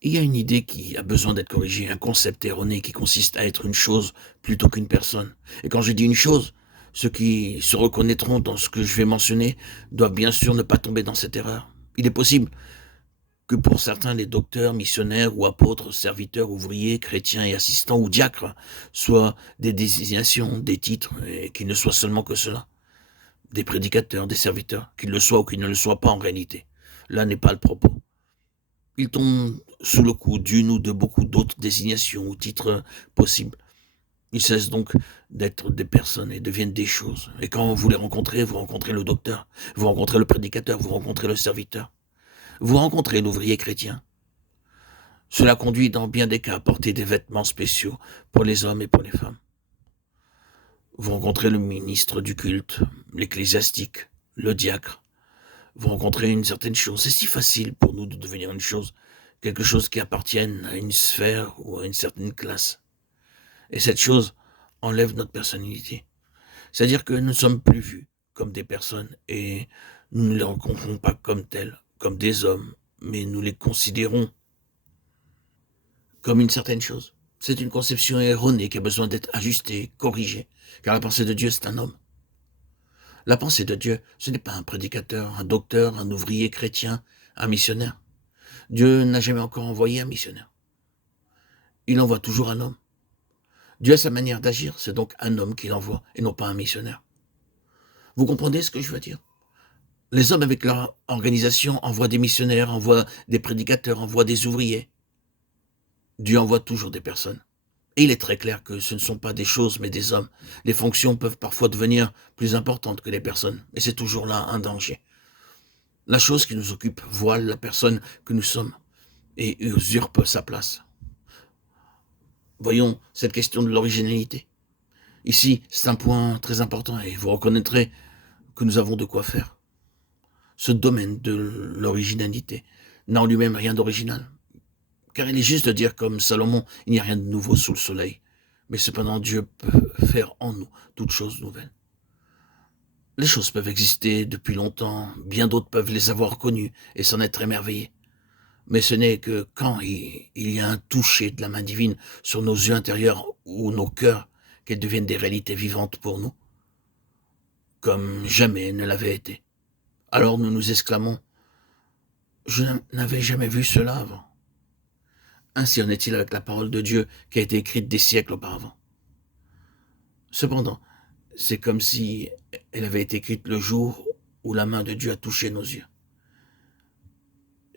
Il y a une idée qui a besoin d'être corrigée, un concept erroné qui consiste à être une chose plutôt qu'une personne. Et quand je dis une chose, ceux qui se reconnaîtront dans ce que je vais mentionner doivent bien sûr ne pas tomber dans cette erreur. Il est possible que pour certains, les docteurs, missionnaires ou apôtres, serviteurs, ouvriers, chrétiens et assistants ou diacres soient des désignations, des titres, et qu'ils ne soient seulement que cela. Des prédicateurs, des serviteurs, qu'ils le soient ou qu'ils ne le soient pas en réalité. Là n'est pas le propos. Ils tombent sous le coup d'une ou de beaucoup d'autres désignations ou titres possibles. Ils cessent donc d'être des personnes et deviennent des choses. Et quand vous les rencontrez, vous rencontrez le docteur, vous rencontrez le prédicateur, vous rencontrez le serviteur, vous rencontrez l'ouvrier chrétien. Cela conduit dans bien des cas à porter des vêtements spéciaux pour les hommes et pour les femmes. Vous rencontrez le ministre du culte, l'ecclésiastique, le diacre. Vous rencontrez une certaine chose. C'est si facile pour nous de devenir une chose, quelque chose qui appartienne à une sphère ou à une certaine classe. Et cette chose enlève notre personnalité. C'est-à-dire que nous ne sommes plus vus comme des personnes et nous ne les rencontrons pas comme tels, comme des hommes, mais nous les considérons comme une certaine chose. C'est une conception erronée qui a besoin d'être ajustée, corrigée, car la pensée de Dieu, c'est un homme. La pensée de Dieu, ce n'est pas un prédicateur, un docteur, un ouvrier chrétien, un missionnaire. Dieu n'a jamais encore envoyé un missionnaire. Il envoie toujours un homme. Dieu a sa manière d'agir, c'est donc un homme qu'il envoie, et non pas un missionnaire. Vous comprenez ce que je veux dire? Les hommes avec leur organisation envoient des missionnaires, envoient des prédicateurs, envoient des ouvriers. Dieu envoie toujours des personnes. Et il est très clair que ce ne sont pas des choses, mais des hommes. Les fonctions peuvent parfois devenir plus importantes que les personnes, et c'est toujours là un danger. La chose qui nous occupe voile la personne que nous sommes et usurpe sa place. Voyons cette question de l'originalité. Ici, c'est un point très important et vous reconnaîtrez que nous avons de quoi faire. Ce domaine de l'originalité n'a en lui-même rien d'original. Car il est juste de dire comme Salomon, il n'y a rien de nouveau sous le soleil. Mais cependant, Dieu peut faire en nous toutes choses nouvelles. Les choses peuvent exister depuis longtemps, bien d'autres peuvent les avoir connues et s'en être émerveillés. Mais ce n'est que quand il y a un toucher de la main divine sur nos yeux intérieurs ou nos cœurs qu'elles deviennent des réalités vivantes pour nous, comme jamais ne l'avait été. Alors nous nous exclamons, je n'avais jamais vu cela avant. Ainsi en est-il avec la parole de Dieu qui a été écrite des siècles auparavant. Cependant, c'est comme si elle avait été écrite le jour où la main de Dieu a touché nos yeux.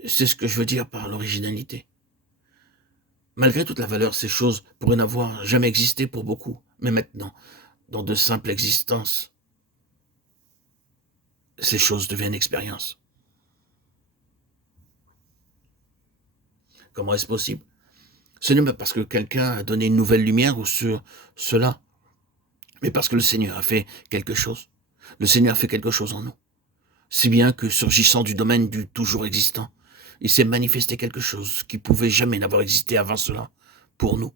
C'est ce que je veux dire par l'originalité. Malgré toute la valeur, ces choses pourraient n'avoir jamais existé pour beaucoup, mais maintenant, dans de simples existences, ces choses deviennent expériences. Comment est-ce possible? Ce n'est pas parce que quelqu'un a donné une nouvelle lumière ou sur cela, mais parce que le Seigneur a fait quelque chose. Le Seigneur a fait quelque chose en nous. Si bien que, surgissant du domaine du toujours existant, il s'est manifesté quelque chose qui pouvait jamais n'avoir existé avant cela, pour nous.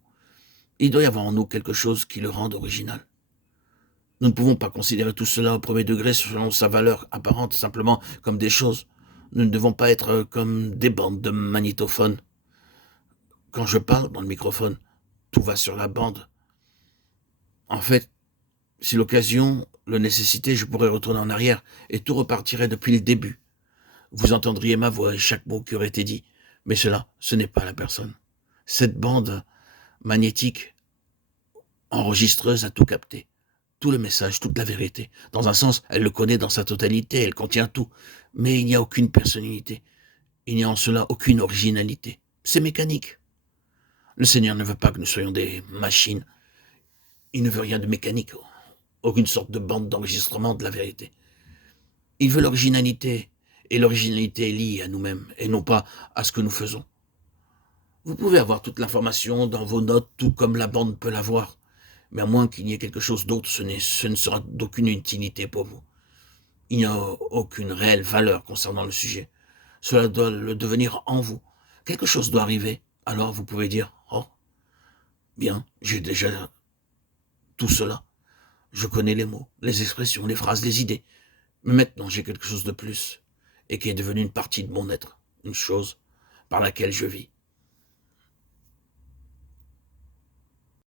Il doit y avoir en nous quelque chose qui le rende original. Nous ne pouvons pas considérer tout cela au premier degré selon sa valeur apparente, simplement comme des choses. Nous ne devons pas être comme des bandes de magnétophones. Quand je parle dans le microphone, tout va sur la bande. En fait, si l'occasion le nécessitait, je pourrais retourner en arrière et tout repartirait depuis le début. Vous entendriez ma voix et chaque mot qui aurait été dit. Mais cela, ce n'est pas la personne. Cette bande magnétique enregistreuse a tout capté. Tout le message, toute la vérité. Dans un sens, elle le connaît dans sa totalité, elle contient tout. Mais il n'y a aucune personnalité. Il n'y a en cela aucune originalité. C'est mécanique. Le Seigneur ne veut pas que nous soyons des machines. Il ne veut rien de mécanique. Aucune sorte de bande d'enregistrement de la vérité. Il veut l'originalité. Et l'originalité est liée à nous-mêmes, et non pas à ce que nous faisons. Vous pouvez avoir toute l'information dans vos notes, tout comme la bande peut l'avoir. Mais à moins qu'il n'y ait quelque chose d'autre, ce ne sera d'aucune utilité pour vous. Il n'y a aucune réelle valeur concernant le sujet. Cela doit le devenir en vous. Quelque chose doit arriver. Alors vous pouvez dire, oh, bien, j'ai déjà tout cela. Je connais les mots, les expressions, les phrases, les idées. Mais maintenant, j'ai quelque chose de plus, et qui est devenu une partie de mon être, une chose par laquelle je vis.